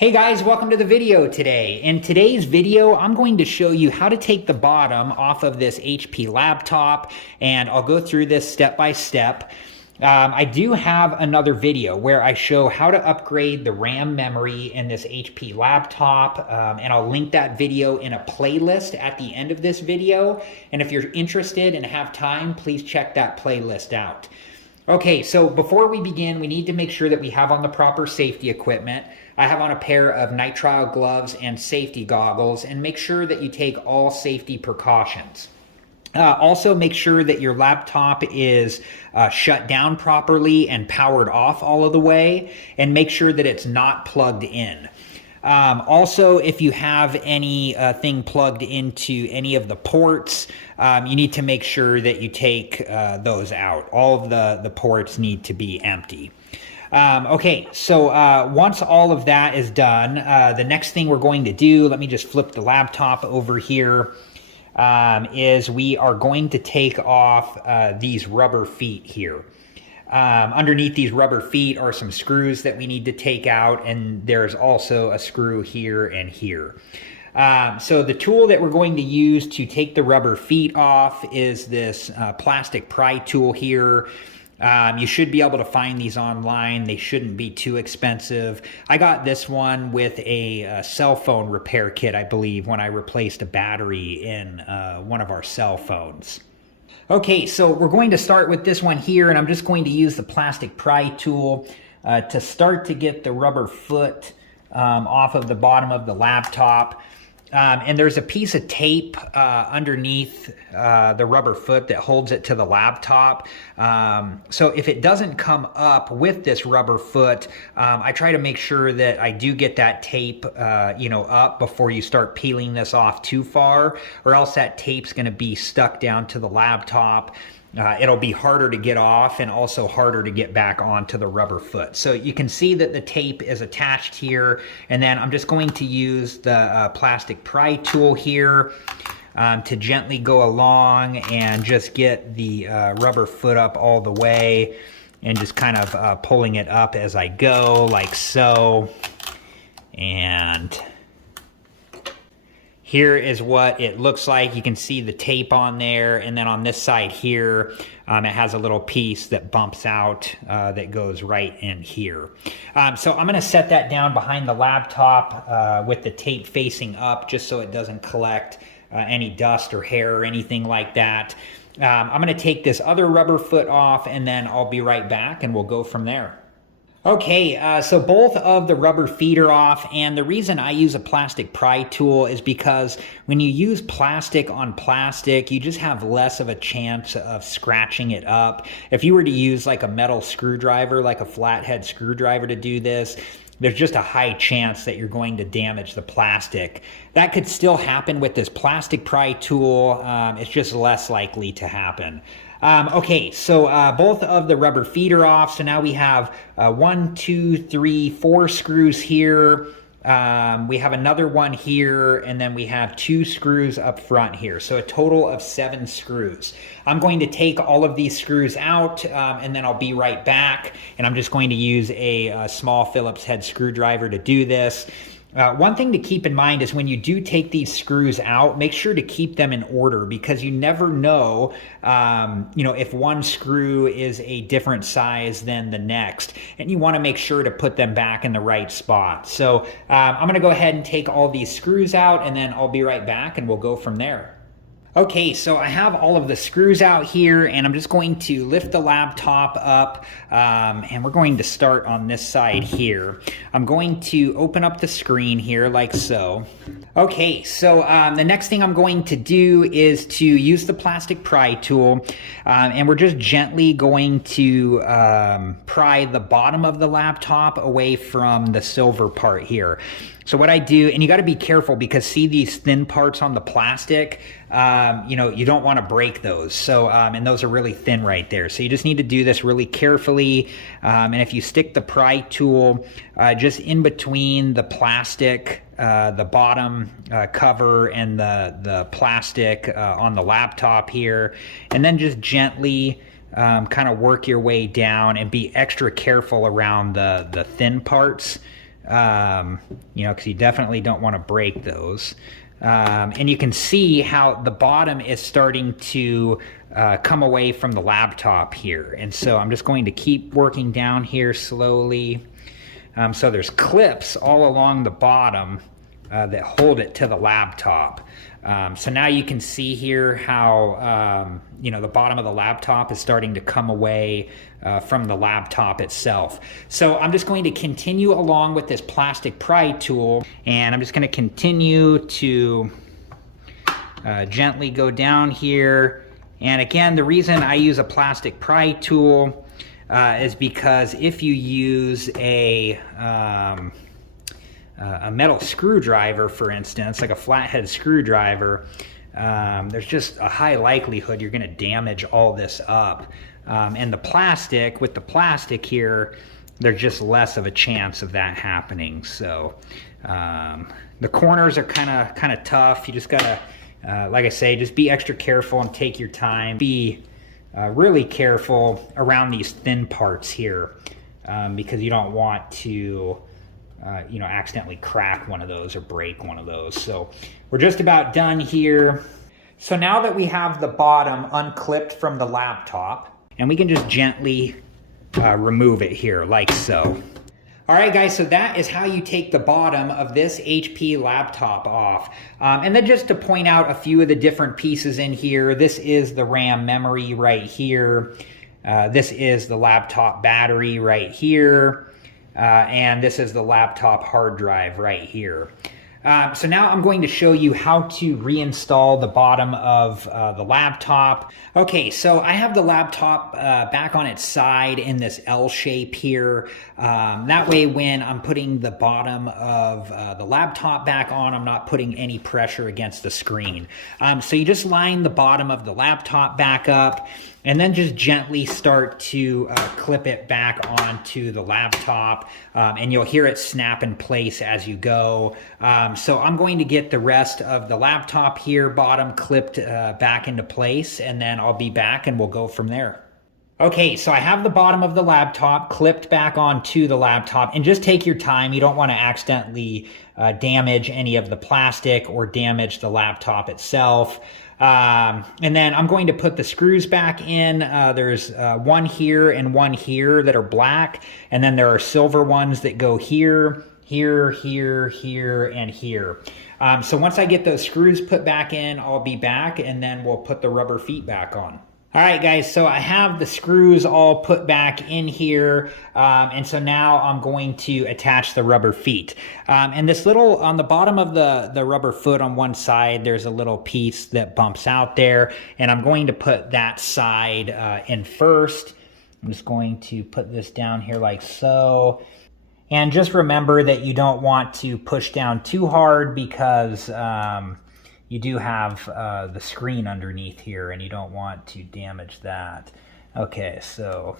Hey guys, welcome to the video today. In today's video, I'm going to show you how to take the bottom off of this HP laptop, and I'll go through this step by step. I do have another video where I show how to upgrade the RAM memory in this HP laptop, and I'll link that video in a playlist at the end of this video. And if you're interested and have time, please check that playlist out. Okay, so before we begin, we need to make sure that we have on the proper safety equipment. I have on a pair of nitrile gloves and safety goggles, and make sure that you take all safety precautions. Also, make sure that your laptop is shut down properly and powered off all of the way, and make sure that it's not plugged in. Also, if you have anything plugged into any of the ports, you need to make sure that you take those out. All of the ports need to be empty. Okay, so once all of that is done, the next thing we're going to do, let me just flip the laptop over here, is we are going to take off these rubber feet here. Underneath these rubber feet are some screws that we need to take out, and there's also a screw here and here. So the tool that we're going to use to take the rubber feet off is this plastic pry tool here. You should be able to find these online. They shouldn't be too expensive. I got this one with a cell phone repair kit, I believe, when I replaced a battery in one of our cell phones. Okay, so we're going to start with this one here, and I'm just going to use the plastic pry tool to start to get the rubber foot off of the bottom of the laptop. And there's a piece of tape underneath the rubber foot that holds it to the laptop. So if it doesn't come up with this rubber foot, I try to make sure that I do get that tape up before you start peeling this off too far, or else that tape's going to be stuck down to the laptop. It'll be harder to get off and also harder to get back onto the rubber foot. So you can see that the tape is attached here, and then I'm just going to use the plastic pry tool here to gently go along and just get the rubber foot up all the way, and just kind of pulling it up as I go, like so. And here is what it looks like. You can see the tape on there, and then on this side here, it has a little piece that bumps out that goes right in here. So I'm gonna set that down behind the laptop with the tape facing up, just so it doesn't collect any dust or hair or anything like that. I'm gonna take this other rubber foot off, and then I'll be right back, and we'll go from there. Okay, so both of the rubber feet are off, and the reason I use a plastic pry tool is because when you use plastic on plastic, you just have less of a chance of scratching it up. If you were to use like a metal screwdriver, like a flathead screwdriver to do this, there's just a high chance that you're going to damage the plastic. That could still happen with this plastic pry tool. It's just less likely to happen. Okay, so both of the rubber feet are off. So now we have 1, 2, 3, 4 screws here. We have another one here, and then we have 2 screws up front here. So a total of 7 screws. I'm going to take all of these screws out, and then I'll be right back. And I'm just going to use a small Phillips head screwdriver to do this. One thing to keep in mind is when you do take these screws out, make sure to keep them in order, because you never know, if one screw is a different size than the next, and you want to make sure to put them back in the right spot. So I'm going to go ahead and take all these screws out, and then I'll be right back, and we'll go from there. Okay, so I have all of the screws out here, and I'm just going to lift the laptop up, and we're going to start on this side here. I'm going to open up the screen here like so. Okay, so the next thing I'm going to do is to use the plastic pry tool, and we're just gently going to pry the bottom of the laptop away from the silver part here. So what I do, and you got to be careful, because see these thin parts on the plastic, you don't want to break those. So, and those are really thin right there. So you just need to do this really carefully. And if you stick the pry tool just in between the plastic, the bottom cover and the plastic on the laptop here, and then just gently kind of work your way down, and be extra careful around the thin parts. you know, because you definitely don't want to break those. And you can see how the bottom is starting to come away from the laptop here. And so I'm just going to keep working down here slowly. So there's clips all along the bottom that hold it to the laptop. So now you can see here how, you know, the bottom of the laptop is starting to come away from the laptop itself. So I'm just going to continue along with this plastic pry tool, and I'm just going to continue to gently go down here. And again, the reason I use a plastic pry tool is because if you use a metal screwdriver, for instance, like a flathead screwdriver, there's just a high likelihood you're going to damage all this up. And the plastic, with the plastic here, there's just less of a chance of that happening. So the corners are kind of tough. You just gotta, like I say, just be extra careful and take your time. Be really careful around these thin parts here, because you don't want to you know, accidentally crack one of those or break one of those. So we're just about done here. So now that we have the bottom unclipped from the laptop, and we can just gently remove it here like so. All right, guys, so that is how you take the bottom of this HP laptop off. And then just to point out a few of the different pieces in here, this is the RAM memory right here. This is the laptop battery right here. And this is the laptop hard drive right here. So now I'm going to show you how to reinstall the bottom of the laptop. Okay, so I have the laptop back on its side in this L shape here. That way when I'm putting the bottom of the laptop back on, I'm not putting any pressure against the screen. So you just line the bottom of the laptop back up, and then just gently start to clip it back onto the laptop, and you'll hear it snap in place as you go. So I'm going to get the rest of the laptop here, bottom clipped back into place, and then I'll be back and we'll go from there. Okay, so I have the bottom of the laptop clipped back onto the laptop, and just take your time. You don't want to accidentally damage any of the plastic or damage the laptop itself. And then I'm going to put the screws back in. There's one here and one here that are black, and then there are silver ones that go here, here, here, here, and here. So once I get those screws put back in, I'll be back, and then we'll put the rubber feet back on. All right, guys, so I have the screws all put back in here, and so now I'm going to attach the rubber feet. And this little, on the bottom of the rubber foot on one side, there's a little piece that bumps out there, and I'm going to put that side in first. I'm just going to put this down here like so. And just remember that you don't want to push down too hard, because you do have the screen underneath here, and you don't want to damage that. Okay, so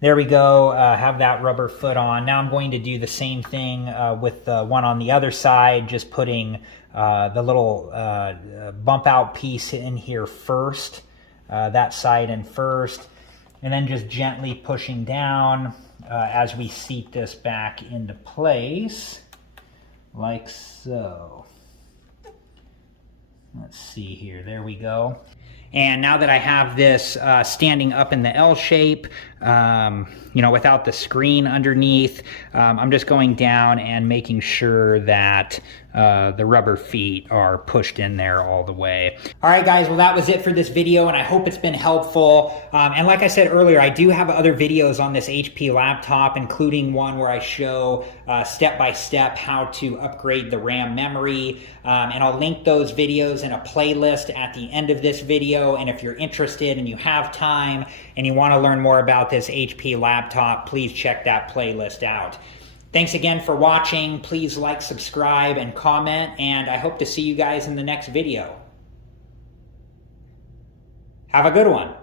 there we go. Have that rubber foot on. Now I'm going to do the same thing with the one on the other side, just putting the little bump out piece in here first, that side in first, and then just gently pushing down as we seat this back into place, like so. Let's see here, there we go. And now that I have this standing up in the L shape, you know, without the screen underneath, I'm just going down and making sure that the rubber feet are pushed in there all the way. All right, guys, well, that was it for this video, and I hope it's been helpful. And like I said earlier, I do have other videos on this HP laptop, including one where I show step-by-step how to upgrade the RAM memory. And I'll link those videos in a playlist at the end of this video. And if you're interested and you have time and you want to learn more about this HP laptop, please check that playlist out. Thanks again for watching. Please like, subscribe, and comment, and I hope to see you guys in the next video. Have a good one.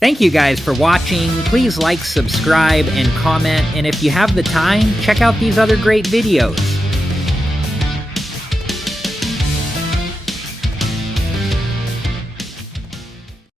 Thank you guys for watching. Please like, subscribe, and comment, and if you have the time, check out these other great videos.